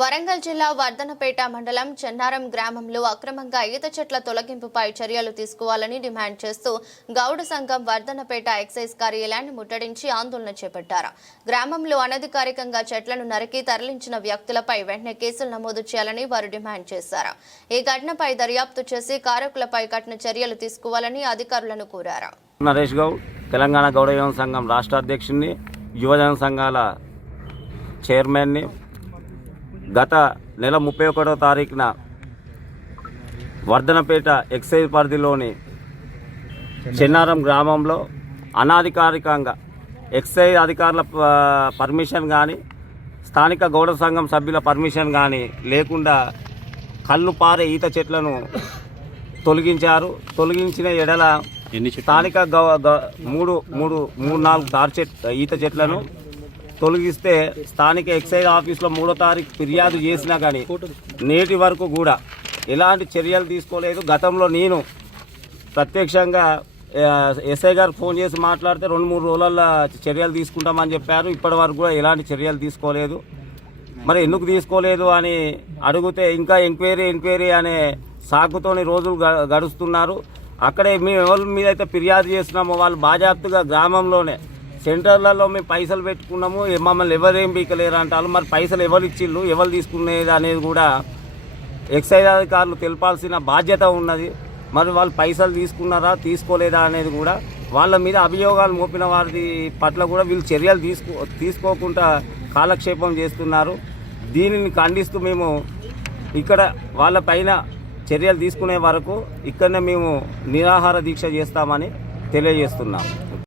వరంగల్ జిల్లా వర్ధనపేట మండలం చెన్నారం గ్రామంలో అక్రమంగా ఈత చెట్ల తొలగింపుపై చర్యలు తీసుకోవాలని డిమాండ్ చేస్తూ గౌడ సంఘం వర్ధనపేట ఎక్సైజ్ కార్యాలయాన్ని ముట్టడించి ఆందోళన చేపట్టారు. గ్రామంలో అనధికారికంగా చెట్లను నరికి తరలించిన వ్యక్తులపై వెంటనే కేసులు నమోదు చేయాలని వారు డిమాండ్ చేశారు. ఈ ఘటనపై దర్యాప్తు చేసి కారకులపై కఠిన చర్యలు తీసుకోవాలని అధికారులను కోరారు. నరేష్ గౌడ్ తెలంగాణ గౌడ యువన సంఘం రాష్ట్ర అధ్యక్షుడిని యువజన సంఘాల చైర్మన్ని గత నెల ముప్పై ఒకటో తారీఖున వర్ధనపేట ఎక్సైజ్ పరిధిలోని చెన్నారం గ్రామంలో అనాధికారికంగా ఎక్సైజ్ అధికారుల ప- పర్మిషన్ కానీ స్థానిక గౌడ సంఘం సభ్యుల పర్మిషన్ కానీ లేకుండా కళ్ళు పారే ఈత చెట్లను తొలగించారు. తొలగించిన ఎడల స్థానిక గ- మూడు మూడు మూడు నాలుగు తారు చెట్ ఈత చెట్లను తొలగిస్తే స్థానిక ఎక్సైజ్ ఆఫీస్లో మూడో తారీఖు ఫిర్యాదు చేసినా కానీ నేటి వరకు కూడా ఎలాంటి చర్యలు తీసుకోలేదు. గతంలో నేను ప్రత్యక్షంగా ఎస్ఐ గారు ఫోన్ చేసి మాట్లాడితే రెండు మూడు రోజులలో చర్యలు తీసుకుంటామని చెప్పారు. ఇప్పటి వరకు కూడా ఎలాంటి చర్యలు తీసుకోలేదు. మరి ఎందుకు తీసుకోలేదు అని అడిగితే ఇంకా ఎంక్వైరీ ఎంక్వైరీ అనే సాకుతోని రోజులు గ- గడుస్తున్నారు. అక్కడే మేము ఎవరి మీద అయితే ఫిర్యాదు చేస్తున్నామో వాళ్ళు బాజాప్తుగా గ్రామంలోనే సెంటర్లలో మేము పైసలు పెట్టుకున్నాము. మమ్మల్ని ఎవరు ఏం పీకలేరు అంటారు. మరి పైసలు ఎవరు ఇచ్చిళ్ళు? ఎవరు తీసుకునేది అనేది కూడా ఎక్సైజ్ అధికారులు తెలపాల్సిన బాధ్యత ఉన్నది. మరి వాళ్ళు పైసలు తీసుకున్నారా తీసుకోలేదా అనేది కూడా వాళ్ళ మీద అభియోగాలు మోపిన వారి పట్ల కూడా వీళ్ళు చర్యలు తీసుకో తీసుకోకుండా కాలక్షేపం చేస్తున్నారు. దీనిని ఖండిస్తూ మేము ఇక్కడ వాళ్ళ పైన చర్యలు తీసుకునే వరకు ఇక్కడనే మేము నిరాహార దీక్ష చేస్తామని తెలియజేస్తున్నాం.